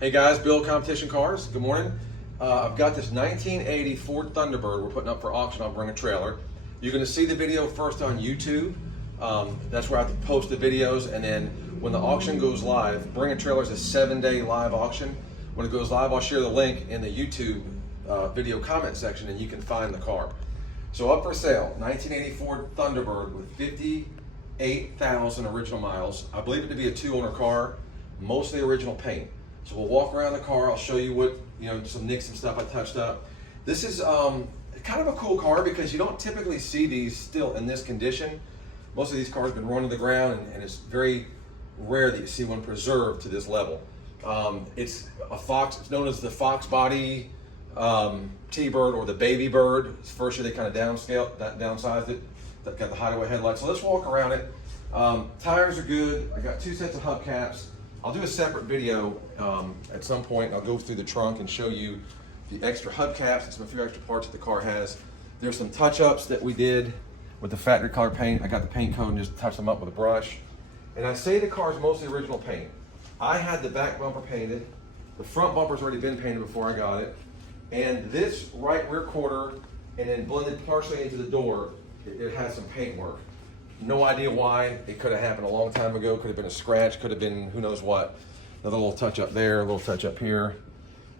Hey guys, Bill Competition Cars. Good morning. I've got this 1980 Ford Thunderbird we're putting up for auction on Bring a Trailer. You're going to see the video first on YouTube. That's where I have to post the videos, and then when the auction goes live, Bring a Trailer is a 7-day live auction. When it goes live, I'll share the link in the YouTube video comment section, and you can find the car. So up for sale, 1980 Ford Thunderbird with 58,000 original miles. I believe it to be a 2-owner car, mostly original paint. So we'll walk around the car. I'll show you what, some nicks and stuff I touched up. This is kind of a cool car because you don't typically see these still in this condition. Most of these cars have been run to the ground, and it's very rare that you see one preserved to this level. It's a Fox. It's known as the Fox body T-Bird or the Baby Bird. First year they kind of downsized it. They've got the hideaway headlights. So let's walk around it. Tires are good. I got 2 sets of hubcaps. I'll do a separate video at some point. I'll go through the trunk and show you the extra hubcaps and a few extra parts that the car has. There's some touch-ups that we did with the factory color paint. I got the paint coat and just touched them up with a brush. And I say the car is mostly original paint. I had the back bumper painted. The front bumper's already been painted before I got it. And this right rear quarter, and then blended partially into the door, it has some paint work. No idea why. It could have happened a long time ago. Could have been a scratch, could have been who knows what. Another little touch up there, a little touch up here.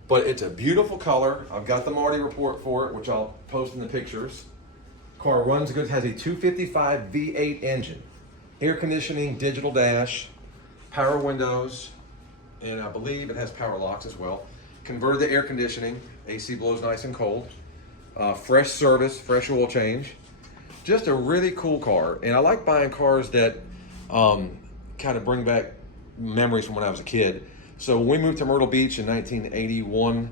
But it's a beautiful color. I've got the Marty report for it, which I'll post in the pictures. Car runs good, has a 255 V8 engine. Air conditioning, digital dash, power windows, and I believe it has power locks as well. Converted to air conditioning, AC blows nice and cold. Fresh service, fresh oil change. Just a really cool car, and I like buying cars that kind of bring back memories from when I was a kid. So when we moved to Myrtle Beach in 1981,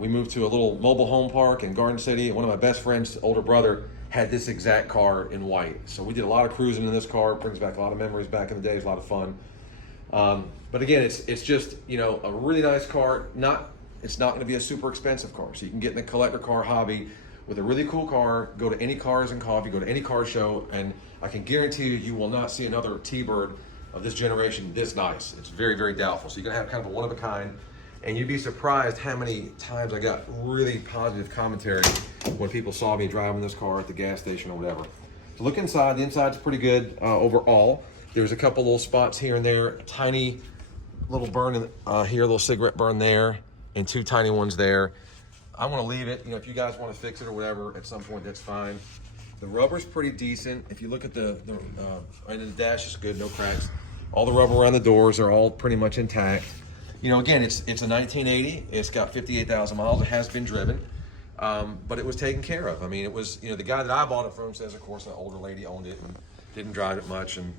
we moved to a little mobile home park in Garden City, and one of my best friend's older brother had this exact car in white. So we did a lot of cruising in this car. It brings back a lot of memories back in the day. It's a lot of fun. But again, it's just a really nice car. It's not going to be a super expensive car, so you can get in the collector car hobby with a really cool car, go to any Cars and Coffee, go to any car show, and I can guarantee you will not see another T-Bird of this generation this nice. It's very, very doubtful. So you're gonna have kind of a one of a kind, and you'd be surprised how many times I got really positive commentary when people saw me driving this car at the gas station or whatever. So look inside, the inside's pretty good overall. There's a couple little spots here and there, a tiny little burn here, a little cigarette burn there, and 2 tiny ones there. I want to leave it, if you guys want to fix it or whatever at some point, that's fine. The rubber's pretty decent. If you look at the dash is good, no cracks. All the rubber around the doors are all pretty much intact. Again, it's a 1980. It's got 58,000 miles. It has been driven, but it was taken care of. I mean, it was, the guy that I bought it from says, of course, an older lady owned it and didn't drive it much, and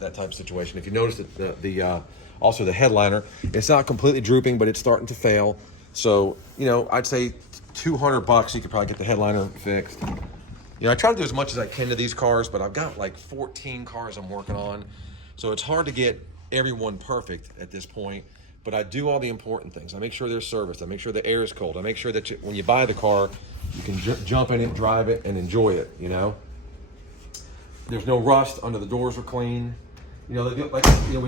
that type of situation. If you notice that also the headliner, it's not completely drooping, but it's starting to fail. So, I'd say $200 you could probably get the headliner fixed. I try to do as much as I can to these cars, but I've got like 14 cars I'm working on. So it's hard to get everyone perfect at this point, but I do all the important things. I make sure they're serviced. I make sure the air is cold. I make sure that when you buy the car, you can jump in it, drive it, and enjoy it, There's no rust, under the doors are clean. We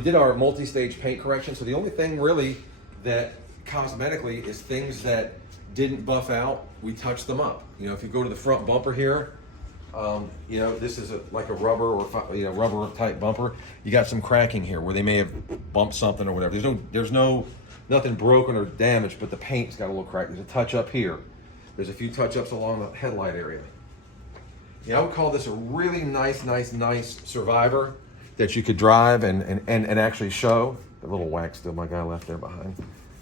did our multi-stage paint correction, so the only thing really that cosmetically is things that didn't buff out, we touched them up. If you go to the front bumper here, this is like a rubber or rubber type bumper. You got some cracking here where they may have bumped something or whatever. There's nothing broken or damaged, but the paint's got a little crack. There's a touch up here. There's a few touch ups along the headlight area. I would call this a really nice Survivor that you could drive and actually show. The little wax still my guy left there behind.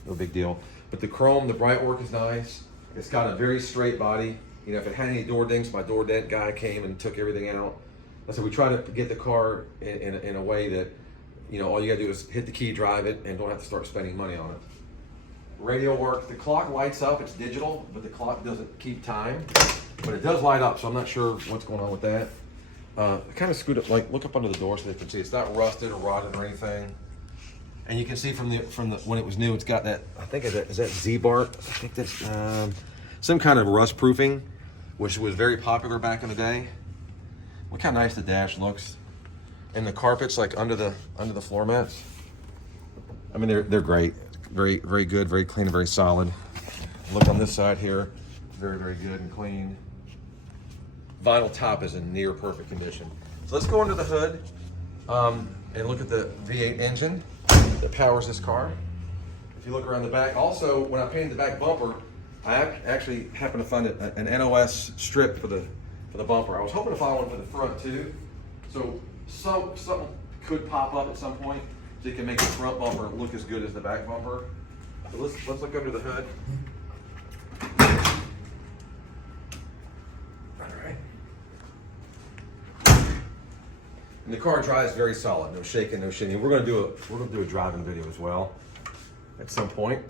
No big deal. But the chrome, the bright work is nice. It's got a very straight body. If it had any door dinks, my door dent guy came and took everything out. So we try to get the car in a way that, all you gotta do is hit the key, drive it, and don't have to start spending money on it. Radio work, the clock lights up, it's digital, but the clock doesn't keep time. But it does light up, so I'm not sure what's going on with that. Kind of scoot up, look up under the door so they can see. It's not rusted or rotted or anything. And you can see from the when it was new, it's got that, I think is that Z-Bart? I think that's some kind of rust proofing, which was very popular back in the day. Look how nice the dash looks. And the carpets under the floor mats. I mean, they're great. very, very good, very clean, and very solid. Look on this side here, very, very good and clean. Vinyl top is in near perfect condition. So let's go under the hood and look at the V8 engine that powers this car. If you look around the back, also when I painted the back bumper, I actually happened to find an NOS strip for the bumper. I was hoping to find one for the front too. So something could pop up at some point so you can make the front bumper look as good as the back bumper. So let's look under the hood. All right. And the car drives very solid, no shaking, no shitting. We're gonna do a driving video as well at some point,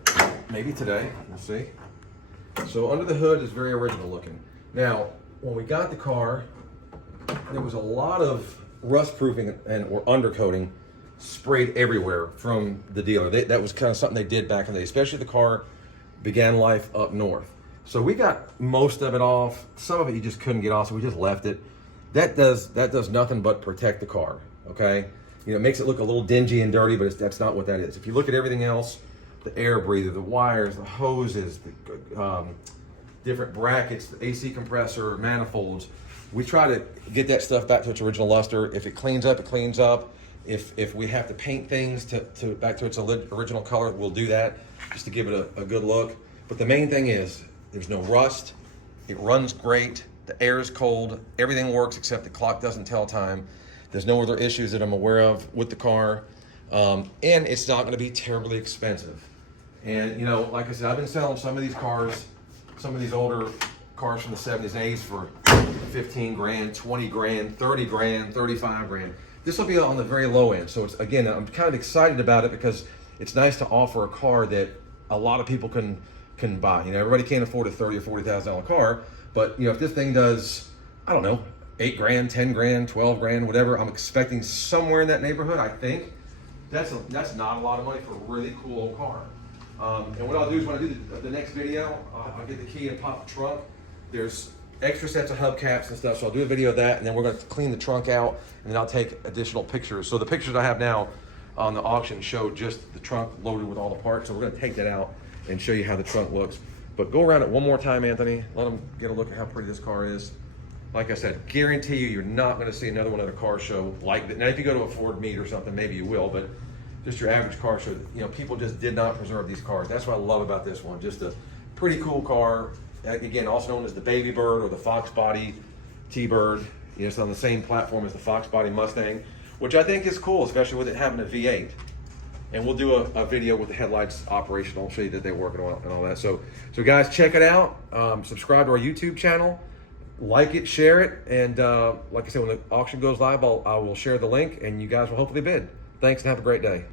maybe today. We'll see. So under the hood is very original looking. Now, when we got the car, there was a lot of rust proofing or undercoating sprayed everywhere from the dealer. That was kind of something they did back in the day, especially the car began life up north. So we got most of it off. Some of it you just couldn't get off, so we just left it. That does nothing but protect the car, okay? You know, it makes it look a little dingy and dirty, but that's not what that is. If you look at everything else, the air breather, the wires, the hoses, the different brackets, the AC compressor, manifolds, we try to get that stuff back to its original luster. If it cleans up, it cleans up. If we have to paint things to back to its original color, we'll do that just to give it a good look. But the main thing is there's no rust. It runs great. The air is cold. Everything works except the clock doesn't tell time. There's no other issues that I'm aware of with the car. And it's not going to be terribly expensive. And you know, like I said, I've been selling some of these cars, some of these older cars from the 70s and 80s for 15 grand, 20 grand, 30 grand, 35 grand. This will be on the very low end. So it's, again, I'm kind of excited about it because it's nice to offer a car that a lot of people can buy. You know, everybody can't afford a $30,000 or $40,000 car, but you know, if this thing does, I don't know, 8 grand, 10 grand, 12 grand, whatever, I'm expecting somewhere in that neighborhood. I think that's not a lot of money for a really cool old car. And what I'll do is when I do the next video, I'll get the key and pop the trunk. There's extra sets of hubcaps and stuff, so I'll do a video of that, and then we're going to clean the trunk out, and then I'll take additional pictures. So the pictures I have now on the auction show just the trunk loaded with all the parts, so we're going to take that out and show you how the trunk looks. But go around it one more time, Anthony. Let them get a look at how pretty this car is. Like I said, guarantee you're not going to see another one at a car show like that. Now, if you go to a Ford meet or something, maybe you will, but just your average car show, you know, people just did not preserve these cars. That's what I love about this one. Just a pretty cool car. Again, also known as the Baby Bird or the Fox Body T-Bird. You know, it's on the same platform as the Fox Body Mustang, which I think is cool, especially with it having a V8. And we'll do a video with the headlights operational. I'll show you that they're working on and all that. So guys, check it out. Subscribe to our YouTube channel. Like it, share it, and like I said, when the auction goes live, I will share the link, and you guys will hopefully bid. Thanks, and have a great day.